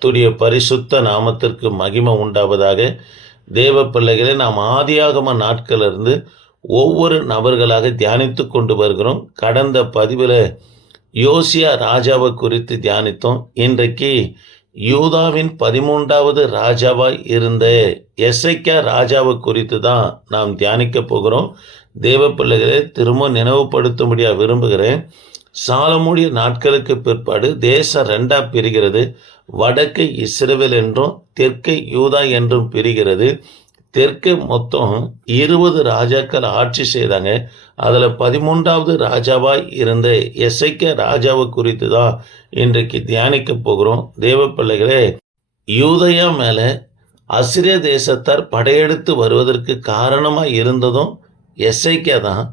கர்த்துடைய பரிசுத்த நாமத்திற்கு மகிமை உண்டாவதாக தேவ பிள்ளைகளை நாம் ஆதியாகம நாட்களிலிருந்து ஒவ்வொரு நபர்களாக தியானித்து கொண்டு வருகிறோம். கடந்த பதிவில் யோசியா ராஜாவை குறித்து தியானித்தோம். இன்றைக்கு யூதாவின் பதிமூன்றாவது ராஜாவாய் இருந்த எசைக்கா ராஜாவை குறித்து தான் நாம் தியானிக்க போகிறோம். தேவ பிள்ளைகளை திரும்ப நினைவுபடுத்தும்படியாக விரும்புகிறேன். சாலமுடைய நாட்களுக்கு பிற்பாடு தேசம் ரெண்டா பிரிகிறது. வடக்கு இஸ்ரேல் என்றும் தெற்கு யூதா என்றும் பிரிகிறது. தெற்கு மொத்தம் இருபது ராஜாக்கள் ஆட்சி செய்தாங்க. அதில் பதிமூன்றாவது ராஜாவாக இருந்த எசைக்க ராஜாவை குறித்து தான் இன்றைக்கு தியானிக்க போகிறோம். தேவ பிள்ளைகளே யூதயா மேலே அசிரிய தேசத்தார் படையெடுத்து வருவதற்கு காரணமாக இருந்ததும் எசைக்கா தான்.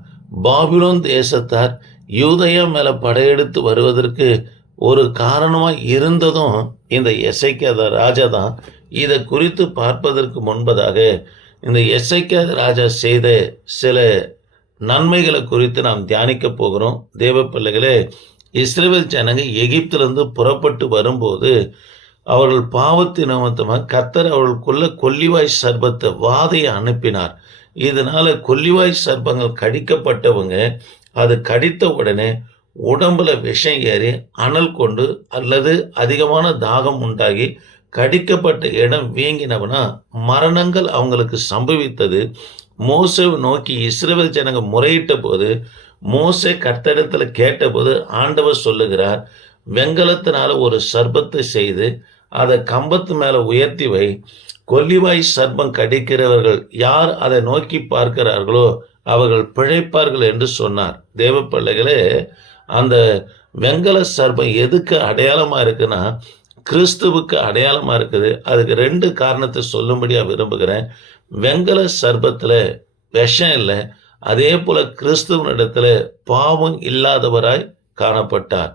பாபிலோன் தேசத்தார் யூதயா மேலே படையெடுத்து வருவதற்கு ஒரு காரணமாக இருந்ததும் இந்த எசைக்கா ராஜா தான். இதை குறித்து பார்ப்பதற்கு முன்பதாக இந்த எசைக்கா ராஜா செய்த சில நன்மைகளை குறித்து நாம் தியானிக்க போகிறோம். தேவ பிள்ளைகளே இஸ்ரேல் ஜனங்க எகிப்திலிருந்து புறப்பட்டு வரும்போது அவர்கள் பாவத்து நிமித்தமாக கத்தர் அவர்களுக்குள்ள கொல்லிவாய் சர்பத்தை வாதையை அனுப்பினார். இதனால் கொல்லிவாய் சர்பங்கள் கடிக்கப்பட்டவங்க அது கடித்த உடனே உடம்புல விஷம் ஏறி அனல் கொண்டு அல்லது அதிகமான தாகம் உண்டாகி கடிக்கப்பட்ட இடம் வீங்கினவனா மரணங்கள் அவங்களுக்கு சம்பவித்தது. மோசவை நோக்கி இஸ்ரேல் ஜனங்க முறையிட்ட போது மோசை கர்த்தடத்தில் கேட்டபோது ஆண்டவர் சொல்லுகிறார் வெங்கலத்தினால ஒரு சர்பத்தை செய்து அதை கம்பத்து மேலே உயர்த்தி வை. கொல்லிவாய் சர்பம் கடிக்கிறவர்கள் யார் அதை நோக்கி பார்க்கிறார்களோ அவர்கள் பிழைப்பார்கள் என்று சொன்னார். தேவ பிள்ளைகளே அந்த வெங்கல சர்பம் எதுக்கு அடையாளமாக இருக்குன்னா கிறிஸ்துவுக்கு அடையாளமாக இருக்குது. அதுக்கு ரெண்டு காரணத்தை சொல்லும்படியாக விரும்புகிறேன். வெங்கல சர்பத்தில் விஷம் இல்லை அதே போல் கிறிஸ்துவனிடத்தில் பாவம் இல்லாதவராய் காணப்பட்டார்.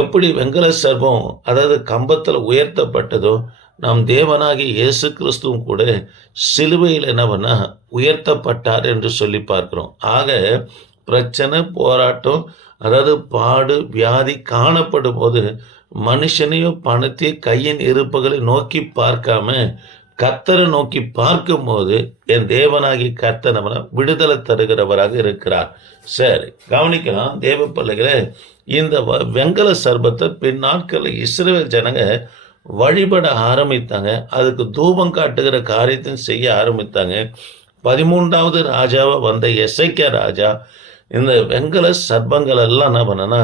எப்படி வெங்கல சர்பம் அதாவது கம்பத்தில் உயர்த்தப்பட்டதோ நம் தேவனாகி இயேசு கிறிஸ்துவும் கூட சிலுவையில் என்னவனா உயர்த்தப்பட்டார் என்று சொல்லி பார்க்கிறோம். ஆக பிரச்சனை போராட்டம் அதாவது பாடு வியாதி காணப்படும் போது மனுஷனையோ பணத்தையோ கையின் இருப்புகளை நோக்கி பார்க்காம கத்தரை நோக்கி பார்க்கும்போது என் தேவனாகி கர்த்தர் நம்மளை விடுதலை தருகிறவராக இருக்கிறார். சரி கவனிக்கலாம் தேவ பிள்ளைகளை இந்த வ- வெங்கல சர்பத்தை பின் நாட்களில் இஸ்ரேல் ஜனங்க வழிபட ஆரம்பித்தாங்க. அதுக்கு தூபம் காட்டுகிற காரியத்தையும் செய்ய ஆரம்பித்தாங்க. பதிமூன்றாவது ராஜாவை வந்த எசைக்க ராஜா இந்த வெங்கல சர்ப்பங்கள் எல்லாம் என்ன பண்ணனா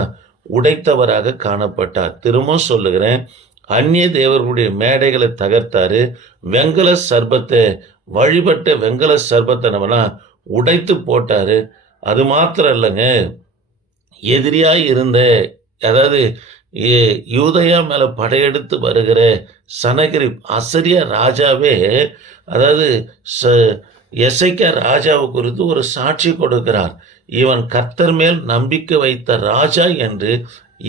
உடைத்தவராக காணப்பட்டார். திரும்பவும் சொல்லுகிறேன் அந்நிய தேவர்களுடைய மேடைகளை தகர்த்தாரு. வெங்கல சர்பத்தை வழிபட்ட வெங்கல சர்பத்தை நம்மனா உடைத்து போட்டாரு. அது மாத்திரம் இல்லைங்க எதிரியாக இருந்த அதாவது யூதயா மேலே படையெடுத்து வருகிற சனகிரி அசரிய ராஜாவே அதாவது ச எசைக்க ராஜாவை குறித்து ஒரு சாட்சி கொடுக்கிறார். இவன் கர்த்தர் மேல் நம்பிக்கை வைத்த ராஜா என்று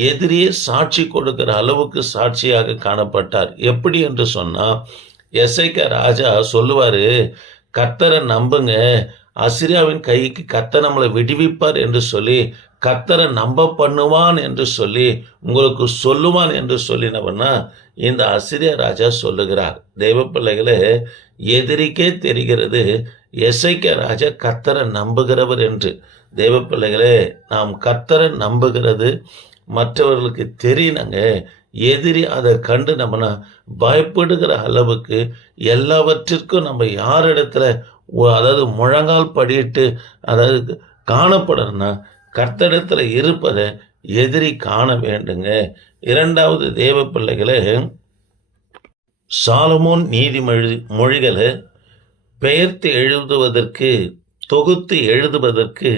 எதிரியே சாட்சி கொடுக்கிற அளவுக்கு சாட்சியாக காணப்பட்டார். எப்படி என்று சொன்னால் எசைக்க ராஜா சொல்லுவார் கர்த்தரை நம்புங்க. அசிரியாவின் கைக்கு கர்த்தர் நம்மளை விடுவிப்பார் என்று சொல்லி கத்தரை நம்ப பண்ணுவான் என்று சொல்லி உங்களுக்கு சொல்லுவான் என்று சொல்லினவன்னா இந்த அசிரிய ராஜா சொல்லுகிறார். தெய்வ பிள்ளைகளே எதிரிக்கே தெரிகிறது எசைக்க ராஜா கத்தரை நம்புகிறவர் என்று. தெய்வ பிள்ளைகளே நாம் கத்தரை நம்புகிறது மற்றவர்களுக்கு தெரியணுங்க எதிரி அதை கண்டு நம்மனா பயப்படுகிற அளவுக்கு எல்லாவற்றிற்கும் நம்ம யாரிடத்துல இடத்துல அதாவது முழங்கால் படியிட்டு அதாவது காணப்படணும்னா கர்த்தடத்தில் இருப்பதை எதிரி காண வேண்டுங்க. இரண்டாவது தேவ பிள்ளைகளை சாலமோன் நீதிமொழி மொழிகளை பெயர்த்து எழுதுவதற்கு தொகுத்து எழுதுவதற்கு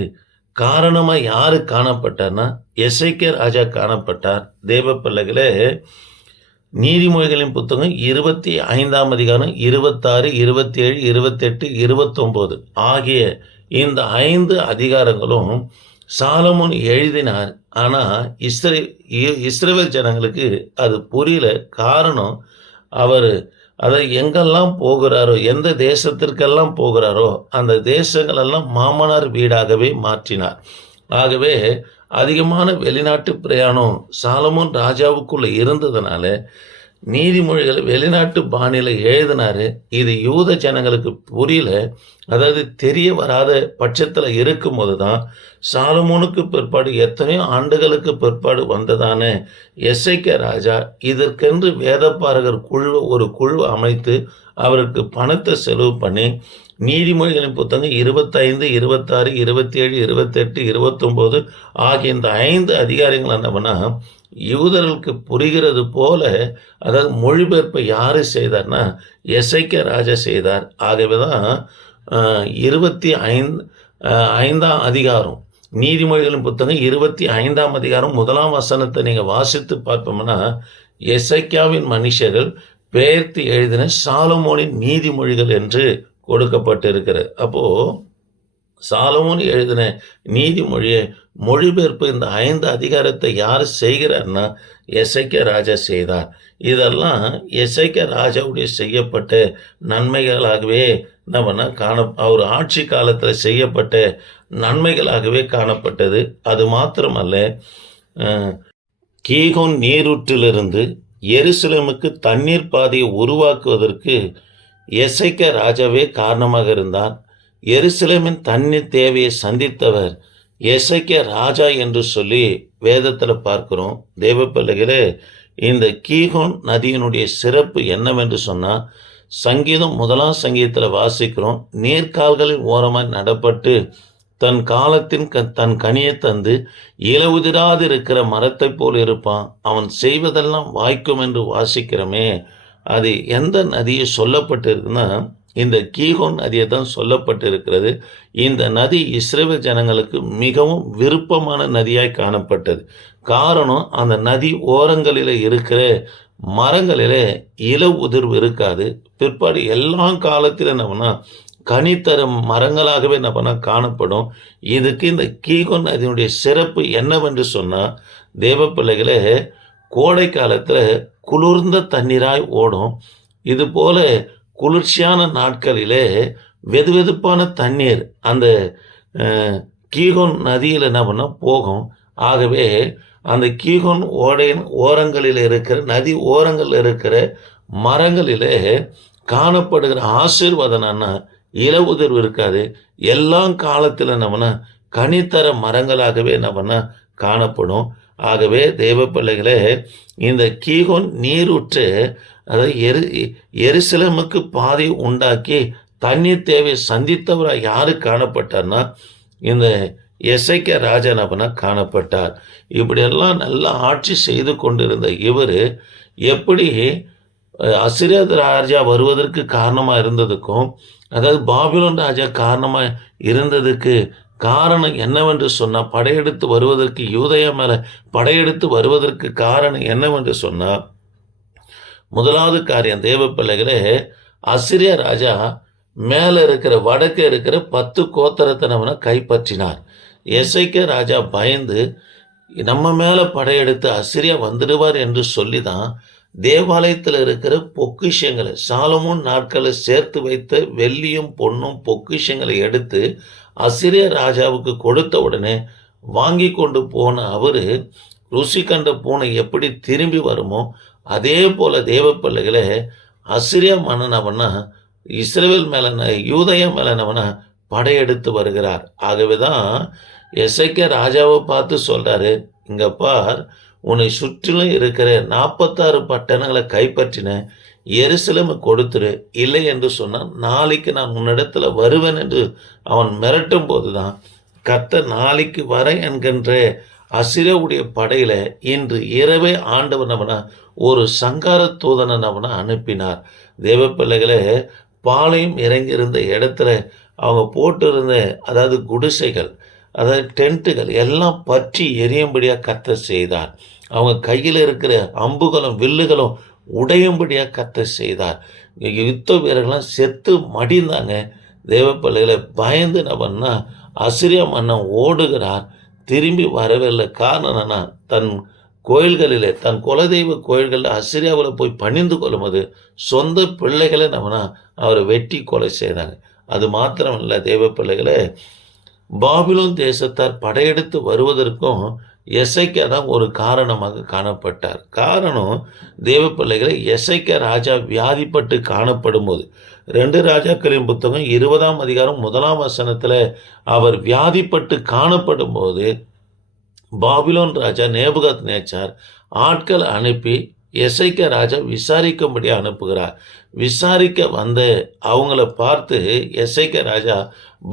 காரணமாக யாரு காணப்பட்டார்னா எசைக்கே ராஜா காணப்பட்டார். தேவ பிள்ளைகளே நீதிமொழிகளின் புத்தகம் இருபத்தி ஐந்தாம் அதிகாரம் இருபத்தாறு இருபத்தி ஏழு இருபத்தெட்டு இருபத்தொம்போது ஆகிய இந்த ஐந்து அதிகாரங்களும் சாலமோன் எழுதினார். ஆனால் இஸ்ரே இ- ஜனங்களுக்கு அது புரியல. காரணம் அவர் அதை எங்கெல்லாம் போகிறாரோ எந்த தேசத்திற்கெல்லாம் போகிறாரோ அந்த தேசங்களெல்லாம் மாமனார் வீடாகவே மாற்றினார். ஆகவே அதிகமான வெளிநாட்டு பிரயாணம் சாலமோன் ராஜாவுக்குள்ளே இருந்ததுனால நீதிமொழிகளை வெளிநாட்டு பாணியில் எழுதினாரு. இது யூத ஜனங்களுக்கு புரியல. அதாவது தெரிய வராத பட்சத்தில் இருக்கும்போது தான் சாலமோனுக்கு பிற்பாடு எத்தனையோ ஆண்டுகளுக்கு பிற்பாடு வந்ததான எஸ்ஐகே ராஜா இதற்கென்று வேதப்பாரகர் குழு ஒரு குழு அமைத்து அவருக்கு பணத்தை செலவு பண்ணி நீதிமொழிகளின் புத்தகம் இருபத்தைந்து இருபத்தாறு இருபத்தி ஏழு இருபத்தெட்டு இருபத்தொம்போது ஆகிய இந்த ஐந்து அதிகாரங்கள் என்ன யூதர்களுக்கு புரிகிறது போல அதாவது மொழிபெயர்ப்பை யார் செய்தார்னா எசைக்க ராஜா செய்தார். ஆகவே தான் இருபத்தி ஐந்து ஐந்தாம் அதிகாரம் நீதிமொழிகளின் புத்தகம் இருபத்தி ஐந்தாம் அதிகாரம் முதலாம் வசனத்தை நீங்கள் வாசித்து பார்ப்போம்னா எசைக்காவின் மனுஷர்கள் பெயர்த்து எழுதின சாலமோனின் நீதிமொழிகள் என்று கொடுக்கப்பட்டிருக்கிறது. அப்போது சாலமோன் எழுதின நீதிமொழியை மொழிபெயர்ப்பு இந்த ஐந்து அதிகாரத்தை யார் செய்கிறார்னா எசைக்க ராஜா செய்தார். இதெல்லாம் எசைக்க ராஜாவுடைய செய்யப்பட்ட நன்மைகளாகவே நம்ம காண அவர் ஆட்சி காலத்தில் செய்யப்பட்ட நன்மைகளாகவே காணப்பட்டது. அது மாத்திரமல்ல கீகோன் நீரூற்றிலிருந்து எருசலேமுக்கு தண்ணீர் பாதையை உருவாக்குவதற்கு எசைக்க ராஜாவே காரணமாக இருந்தார். எருசலேமின் தண்ணீர் தேவையை சந்தித்தவர் எசைக்க ராஜா என்று சொல்லி வேதத்தில் பார்க்கிறோம். தேவ பிள்ளைகளே இந்த கீகோன் நதியினுடைய சிறப்பு என்னவென்று சொன்னால் சங்கீதம் முதலாம் சங்கீதத்தில் வாசிக்கிறோம். நீர்க்கால்களின் ஓரமாக நடப்பட்டு தன் காலத்தின் க தன் கனியை தந்து இலவுதிராது இருக்கிற மரத்தைப் போல் இருப்பான். அவன் செய்வதெல்லாம் வாய்க்கும் என்று வாசிக்கிறோமே. அது எந்த நதியை சொல்லப்பட்டிருக்குன்னா இந்த கீகோன் நதியை தான் சொல்லப்பட்டிருக்கிறது. இந்த நதி இஸ்ரேல் ஜனங்களுக்கு மிகவும் விருப்பமான நதியாய் காணப்பட்டது. காரணம் அந்த நதி ஓரங்களில் இருக்கிற மரங்களில் இல உதிர்வு இருக்காது. பிற்பாடு எல்லா காலத்திலும் என்னன்னா கனி தரும் மரங்களாகவே என்ன பண்ண காணப்படும். இதுக்கு இந்த கீகோன் அதனுடைய சிறப்பு என்னவென்று சொன்னால் தேவ பிள்ளைகளே கோடை காலத்தில் குளிர்ந்த தண்ணீராய் ஓடும். இது போல குளிர்ச்சியான நாட்களிலே வெதுவெதுப்பான தண்ணீர் அந்த கீகோன் நதியில் என்ன பண்ணால் போகும். ஆகவே அந்த கீகோன் ஓடையின் ஓரங்களில் இருக்கிற நதி ஓரங்களில் இருக்கிற மரங்களிலே காணப்படுகிற ஆசீர்வாதம் என்னன்னா இலவு உதிர்வு இருக்காது. எல்லாம் காலத்தில் நம்மனா கனித்தர மரங்களாகவே நம்மனா காணப்படும். ஆகவே தெய்வ பிள்ளைகளே இந்த கீகோன் நீரூற்று அதாவது எரு எருசலமுக்கு பாதை உண்டாக்கி தண்ணீர் தேவை சந்தித்தவராக யாரு காணப்பட்டார்னா இந்த எசைக்க ராஜனபனா காணப்பட்டார். இப்படியெல்லாம் நல்லா ஆட்சி செய்து கொண்டிருந்த இவர் எப்படி அசிரிய ராஜா வருவதற்கு காரணமாக இருந்ததுக்கும் அதாவது பாபிலோன் ராஜா காரணமாக இருந்ததுக்கு காரணம் என்னவென்று சொன்னால் படையெடுத்து வருவதற்கு யூதயா மேலே படையெடுத்து வருவதற்கு காரணம் என்னவென்று சொன்னால் முதலாவது காரியம் தேவ பிள்ளைகளே அசிரிய ராஜா மேலே இருக்கிற வடக்கு இருக்கிற பத்து கோத்தரத்தை நம்ம கைப்பற்றினார். எசைக்க ராஜா பயந்து நம்ம மேலே படையெடுத்து அசிரியா வந்துடுவார் என்று சொல்லி தான் தேவாலயத்தில் இருக்கிற பொக்கிஷங்களை சாலமோன் நாட்களை சேர்த்து வைத்த வெள்ளியும் பொன்னும் பொக்கிஷங்களை எடுத்து அசிரிய ராஜாவுக்கு கொடுத்த உடனே வாங்கி கொண்டு போன அவர் ருசி கண்ட பூனை எப்படி திரும்பி வருமோ அதே போல தேவ பிள்ளைகளை அசிரிய மன்னனவனா இஸ்ரேல் மேலன யூதய மேலனவனா படையெடுத்து வருகிறார். ஆகவே தான் எசைக்க ராஜாவை பார்த்து சொல்றாரு இங்கே பார் உன்னை சுற்றிலும் இருக்கிற நாற்பத்தாறு பட்டணங்களை கைப்பற்றின எருசலேமை கொடுத்துரு இல்லை என்று சொன்னால் நாளைக்கு நான் உன்னிடத்துல வருவேன் என்று அவன் மிரட்டும் போதுதான். கத்த நாளைக்கு வர என்கின்ற அசிரவுடைய படையில இன்று இரவே ஆண்டவன் அவனை ஒரு சங்கார தூதனன் அனுப்பினார். தேவ பிள்ளைகளே பாளையம் இறங்கியிருந்த இடத்துல அவங்க போட்டிருந்த அதாவது குடிசைகள் அதாவது டென்ட்டுகள் எல்லாம் பற்றி எரியும்படியாக கத்த செய்தார். அவங்க கையில் இருக்கிற அம்புகளும் வில்லுகளும் உடையும்படியாக கத்த செய்தார். யுத்த வீரர்கள்லாம் செத்து மடிந்தாங்க. தேவ பயந்து நபன்னா அசிரிய மன்னன் ஓடுகிறார். திரும்பி வரவில்லை காரணம் என்னன்னா தன் கோயில்களிலே தன் குலதெய்வ கோயில்களில் அசிரியாவில் போய் பணிந்து கொள்ளும்போது சொந்த பிள்ளைகளை நம்மனா அவரை வெட்டி கொலை செய்தாங்க. அது மாத்திரம் இல்லை தெய்வ பிள்ளைகளை பாபிலோன் தேசத்தார் படையெடுத்து வருவதற்கும் எசைக்கா தான் ஒரு காரணமாக காணப்பட்டார். காரணம் தேவ பிள்ளைகளை எசைக்க ராஜா வியாதிப்பட்டு காணப்படும் போது ரெண்டு ராஜாக்களின் புத்தகம் இருபதாம் அதிகாரம் முதலாம் வசனத்தில் அவர் வியாதிப்பட்டு காணப்படும் போது பாபிலோன் ராஜா நேபுகத் நேச்சார் ஆட்கள் அனுப்பி எசைக்க ராஜா விசாரிக்கும்படி அனுப்புகிறார். விசாரிக்க வந்த அவங்கள பார்த்து எசைக்க ராஜா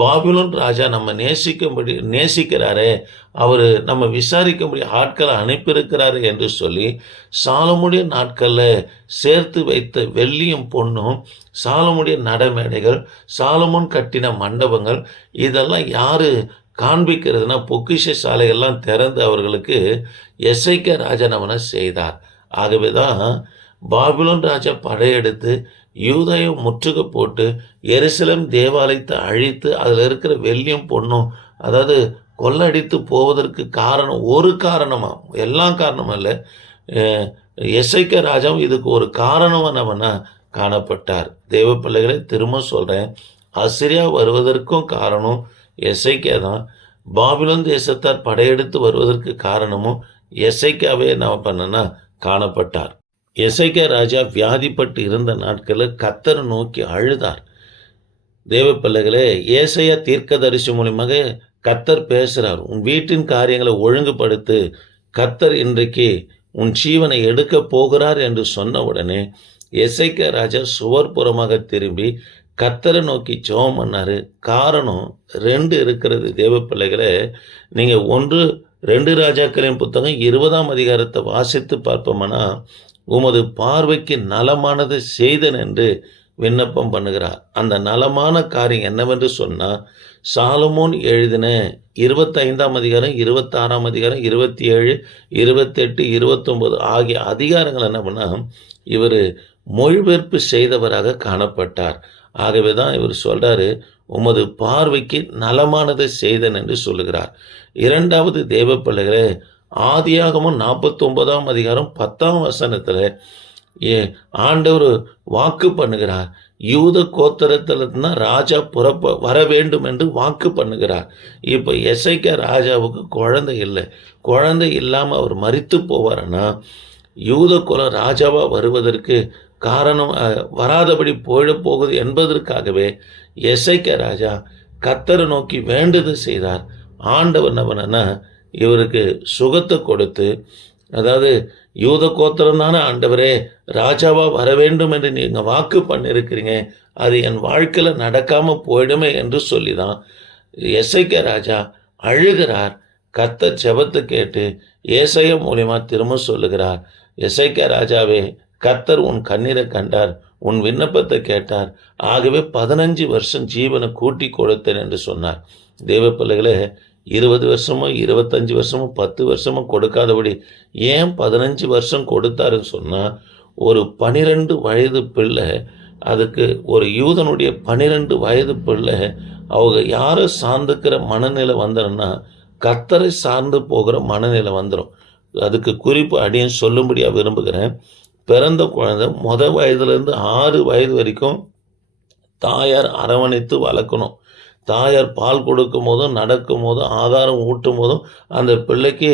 பாபிலோன் ராஜா நம்ம நேசிக்கும்படி நேசிக்கிறாரே அவர் நம்ம விசாரிக்கும்படி ஆட்களை அனுப்பியிருக்கிறாரு என்று சொல்லி சாலமுடைய நாட்களில் சேர்த்து வைத்த வெள்ளியும் பொண்ணும் சாலமுடைய நடைமேடைகள் சாலமுன் கட்டின மண்டபங்கள் இதெல்லாம் யார் காண்பிக்கிறதுனா பொக்கிஷ சாலைகள்லாம் திறந்து அவர்களுக்கு எசைக்க ராஜனவனை செய்தார். ஆகவே தான் பாபிலோன் ராஜா படையெடுத்து யூதையை முற்றுகை போட்டு எருசலம் தேவாலயத்தை அழித்து அதில் இருக்கிற வெள்ளியும் பொண்ணும் அதாவது கொள்ளடித்து போவதற்கு காரணம் ஒரு காரணமாக எல்லாம் காரணமும் இல்லை. எசைக்க ராஜாவும் இதுக்கு ஒரு காரணமானவனா காணப்பட்டார். தேவ பிள்ளைகளை திரும்ப சொல்கிறேன் அசிரியா வருவதற்கும் காரணம் எசைக்கா தான் பாபிலோன் தேசத்தார் படையெடுத்து வருவதற்கு காரணமும் எசைக்காவே என்ன பண்ணனா காணப்பட்டார். எசைக்கா ராஜா வியாதிப்பட்டு இருந்த நாட்களில் கத்தரை நோக்கி அழுதார். தேவ பிள்ளைகளே ஏசையா தீர்க்கதரிசி மூலியமாக கத்தர் பேசுகிறார் உன் வீட்டின் காரியங்களை ஒழுங்குபடுத்து கத்தர் இன்றைக்கு உன் ஜீவனை எடுக்க போகிறார் என்று சொன்ன உடனே எசைக்க ராஜா சுவர்புறமாக திரும்பி கத்தரை நோக்கி ஜோம் பண்ணார். காரணம் ரெண்டு இருக்கிறது. தேவ நீங்கள் ஒன்று ரெண்டு ராஜாக்களின் புத்தகம் இருபதாம் அதிகாரத்தை வாசித்து பார்ப்போம்னா உமது பார்வைக்கு நலமானது செய்தன் என்று விண்ணப்பம் பண்ணுகிறார். அந்த நலமான காரியம் என்னவென்று சொன்னால் சாலமோன் எழுதின இருபத்தைந்தாம் அதிகாரம் இருபத்தாறாம் அதிகாரம் இருபத்தி ஏழு இருபத்தெட்டு இருபத்தொம்பது ஆகிய அதிகாரங்கள் என்ன பண்ணால் இவர் மொழிபெயர்ப்பு செய்தவராக காணப்பட்டார். ஆகவே தான் இவர் சொல்கிறாரு உமது பார்வைக்கு நலமானதை செய்தன் என்று சொல்லுகிறார். இரண்டாவது தேவ பிள்ளைகளே ஆதியாகமும் நாற்பத்தொன்பதாம் அதிகாரம் பத்தாம் வசனத்தில் ஏ ஆண்டவர் வாக்கு பண்ணுகிறார். யூத கோத்தரத்தில் தான் ராஜா புறப்ப வர வேண்டும் என்று வாக்கு பண்ணுகிறார். இப்போ எசைக்க ராஜாவுக்கு குழந்தை இல்லை. குழந்தை இல்லாமல் அவர் மறித்து போவார்னா? யூத குலம் ராஜாவாக வருவதற்கு காரணம் வராதபடி போயிட போகுது என்பதற்காகவே எசைக்க ராஜா கத்தரை நோக்கி வேண்டுதல் செய்தார். ஆண்டவர் என்ன இவருக்கு சுகத்தை கொடுத்து அதாவது யூத கோத்திரம் தானே ஆண்டவரே ராஜாவாக வர வேண்டும் என்று நீங்கள் வாக்கு பண்ணியிருக்கிறீங்க அது என் வாழ்க்கையில் நடக்காமல் போயிடுமே என்று சொல்லி தான் எசைக்க ராஜா அழுகிறார். கத்த ஜெபத்தை கேட்டு ஏசைய மூலியமாக திரும்ப சொல்லுகிறார். எசைக்க ராஜாவே கத்தர் உன் கண்ணீரை கண்டார் உன் விண்ணப்பத்தை கேட்டார். ஆகவே பதினஞ்சு வருஷம் ஜீவனை கூட்டி கொடுத்தேன் என்று சொன்னார். தேவ பிள்ளைகளே இருபது வருஷமோ இருபத்தஞ்சு வருஷமோ பத்து வருஷமோ கொடுக்காதபடி ஏன் பதினஞ்சு வருஷம் கொடுத்தாருன்னு சொன்னால் ஒரு பனிரெண்டு வயது பிள்ளை அதுக்கு ஒரு யூதனுடைய பனிரெண்டு வயது பிள்ளை அவங்க யாரை சார்ந்துக்கிற மனநிலை வந்துடும்னா கத்தரை சார்ந்து போகிற மனநிலை வந்துடும் அதுக்கு குறிப்பு அடியன் சொல்லும்படியாக விரும்புகிறேன். பிறந்த குழந்தை முத வயதுலேருந்து ஆறு வயது வரைக்கும் தாயார் அரவணைத்து வளர்க்கணும். தாயார் பால் கொடுக்கும் போதும் நடக்கும் போதும் ஆதாரம் ஊட்டும் போதும் அந்த பிள்ளைக்கு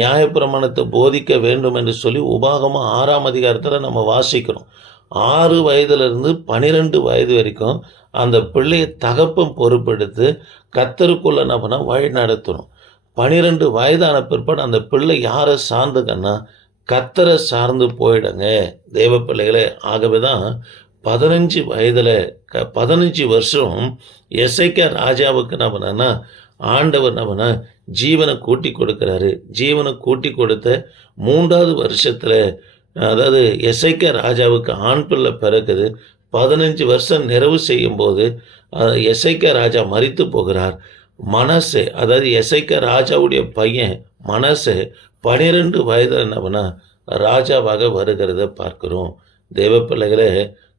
நியாயப்பிரமாணத்தை போதிக்க வேண்டும் என்று சொல்லி உபாகமாக ஆறாம் அதிகாரத்தில் நம்ம வாசிக்கணும். ஆறு வயதுலேருந்து பனிரெண்டு வயது வரைக்கும் அந்த பிள்ளையை தகப்பம் பொறுப்பெடுத்து கத்தருக்குள்ள நம்ம வழி நடத்தணும். பனிரெண்டு வயதான பிற்பாடு அந்த பிள்ளை யாரை சார்ந்துக்கன்னா கத்தரை சார்ந்து போயிடுங்க. தேவ பிள்ளைகளே ஆகவே தான் பதினஞ்சு வயதில் க பதினஞ்சு வருஷம் எசைக்க ராஜாவுக்கு நம்மனா ஆண்டவர் நம்மனா ஜீவனை கூட்டி கொடுக்குறாரு. ஜீவனை கூட்டி கொடுத்த மூன்றாவது வருஷத்தில் அதாவது எசைக்க ராஜாவுக்கு ஆண் பிள்ளை பிறக்குது. பதினஞ்சு வருஷம் நிறைவு செய்யும் போது எசைக்க ராஜா மறித்து போகிறார். மனசு அதாவது எசைக்க ராஜாவுடைய பையன் மனசு பனிரெண்டு வயதில் என்ன என்னவனா ராஜாவாக வருகிறத பார்க்கிறோம். தெய்வ பிள்ளைகளை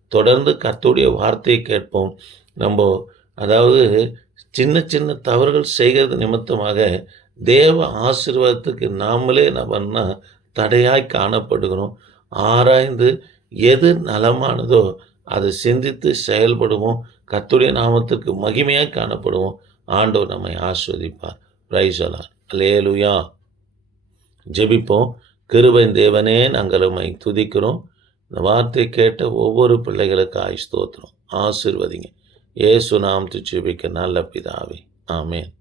தொடர்ந்து கத்துடைய வார்த்தையை கேட்போம். நம்ம அதாவது சின்ன சின்ன தவறுகள் செய்கிறது நிமித்தமாக தேவ ஆசீர்வாதத்துக்கு நாமளே என்ன பண்ணால் தடையாய் காணப்படுகிறோம். ஆராய்ந்து எது நலமானதோ அதை சிந்தித்து செயல்படுவோம். கத்துடைய நாமத்துக்கு மகிமையாக காணப்படுவோம். ஆண்டவர் நம்மை ஆஸ்வதிப்பார் பிரைசலார் லேலுயா ஜெபிப்போம். கிருபையின் தேவனே நாங்கள் உண்மை துதிக்கிறோம். இந்த வார்த்தை கேட்ட ஒவ்வொரு பிள்ளைகளுக்கு ஆயுஸ்தோத்திரம் ஆசிர்வதிங்க. ஏசு நாம் துச்சிபிக்க நல்ல பிதாவே. ஆமேன்.